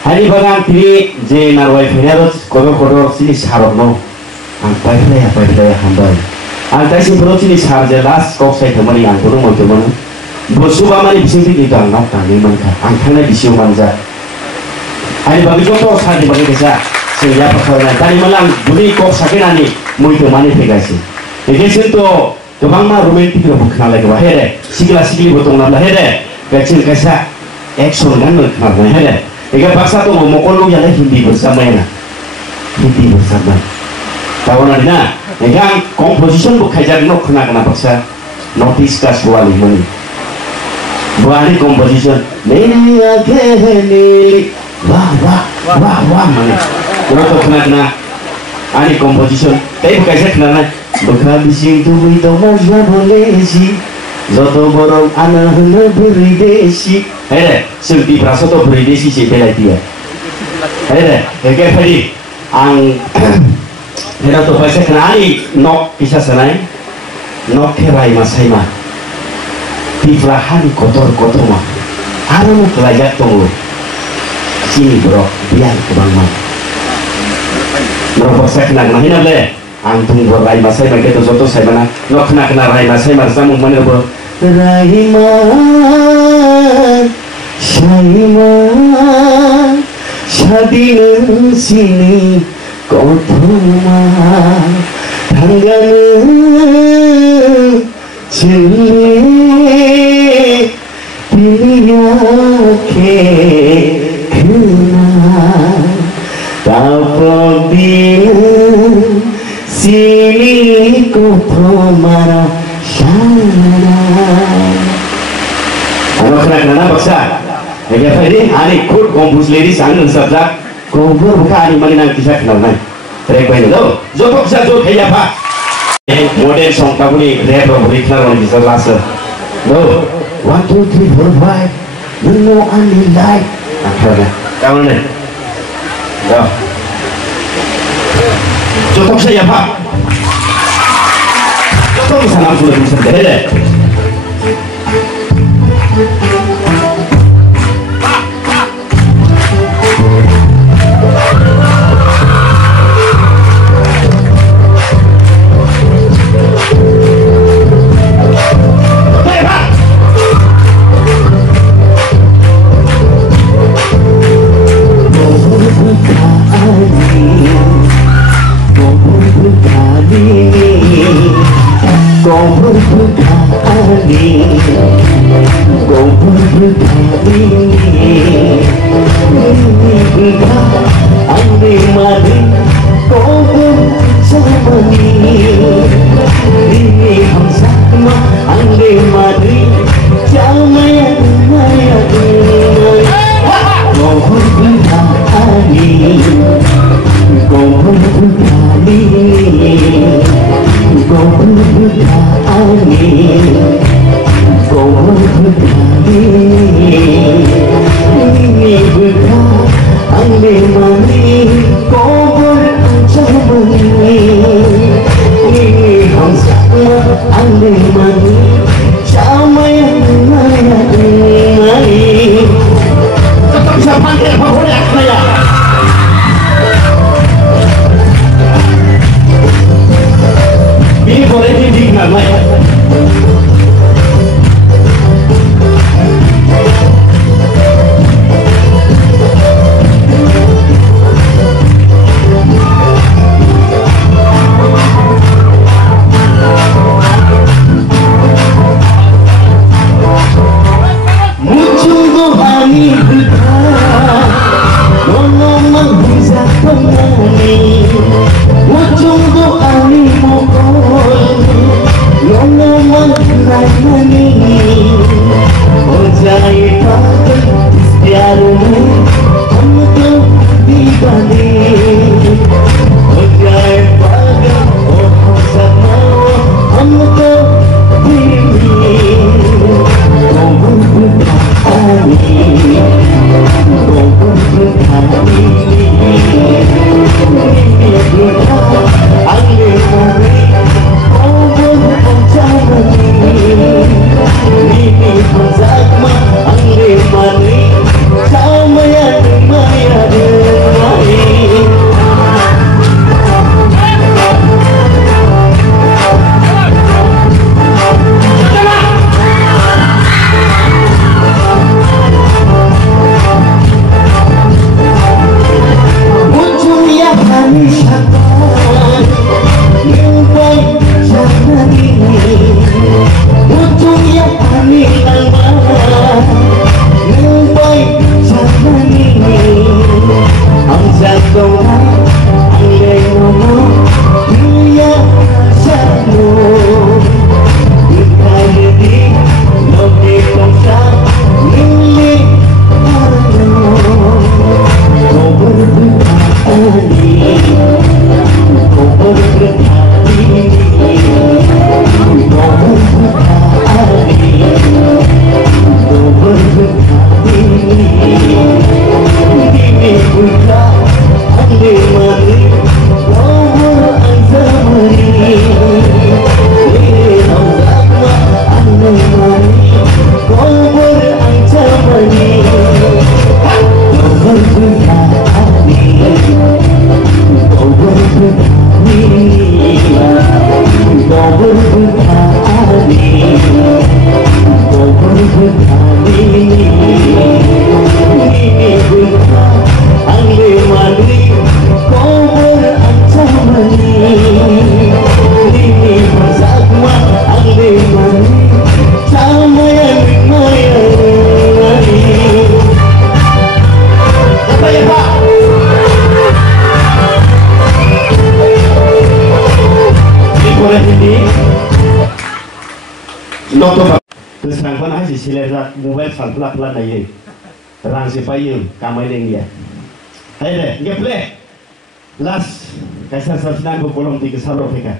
Hari bagang tiri je narwai finero kodo sini sarok no ang pailaya hambai ang taisi pro sini sar je las kok sai thamani ang kono mo teman bosuba mani bising ti ang nok tang ni manka ang thana bisiu manja hari bagi contoh sari bagi desa sehingga pakarna tadi malang buri kok sakinani moi temani pegasi egesin to tobang ma romantic ro bukna lagi wahere sigla sigli botong nabla here kecil kasa action kan no nabla here ega paksa to ngomong lu yang Hindi bersama ya Hindi bersama tahunan na ega composition bu kajar no kena paksa notice kas wali mani buani composition meni ageni wah mani kalau to kena ani composition tapi bu kajar kena bekal bising tu itu mazhab bolesi Zoto borong anak beri desi, hei, segi prasoto beri desi si pelai dia, hei, kayak tadi, ang, hei tu pasal kena ani nok kisah senai, nok kerai masai mah, tiflahan kotor mah, ada mau kelajak tunggu, sini bro, biar kubang mah, bro pasal kena mana le, antung berai masai mah kita zoto saya mana, nok kena rai masai mah sama mana bro. Rahiman, Syaiman, Syadina sini kotoma, tanggana cile, pilihake kena, tapabila sini kotoma. Ano kena paksa? Ega tadi ani kur kompus lady sang sabda kompur buka ani manginang kisah kenal nai. Trek bayi lo, jotok sa jok kayak apa? Model song kamu ni rap beri kenal orang kisah lasa. Lo, 1 2 3 4 5, you know ani like. Apa kamu ni? Lo, jotok saya apa? Jotok sana sudah bisa deh. Ujung doa ni mohon, Keserangkan hasil silerak mobile pelan-pelan aja, terang supaya kamai dia. Ayo deh, nggak boleh. Last, kaisar sarjana berbolong di kesal Afrika.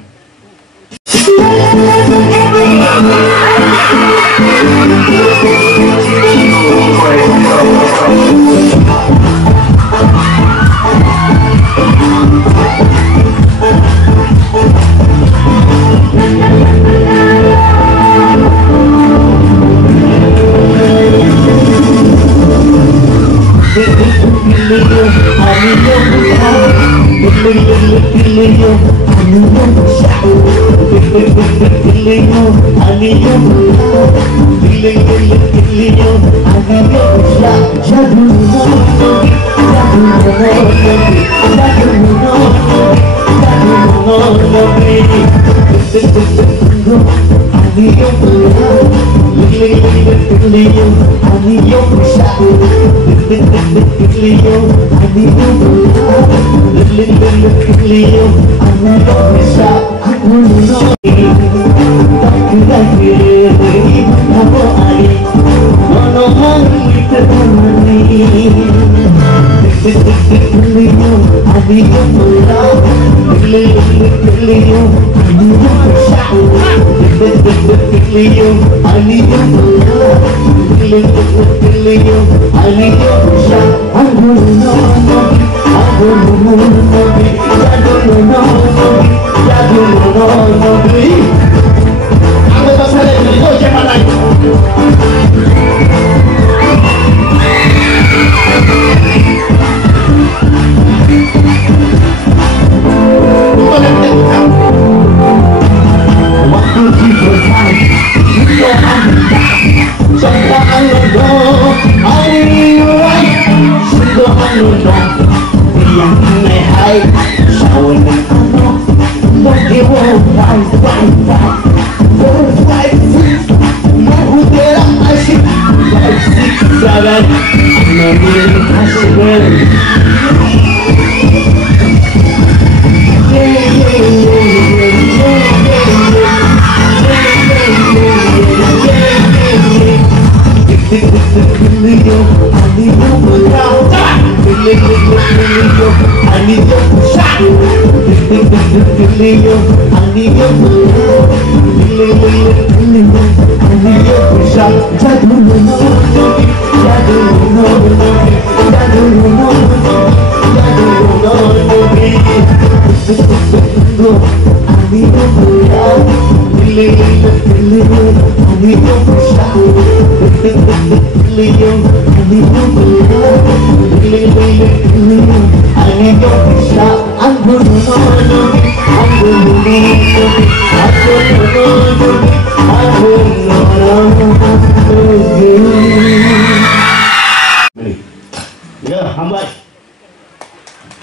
I'm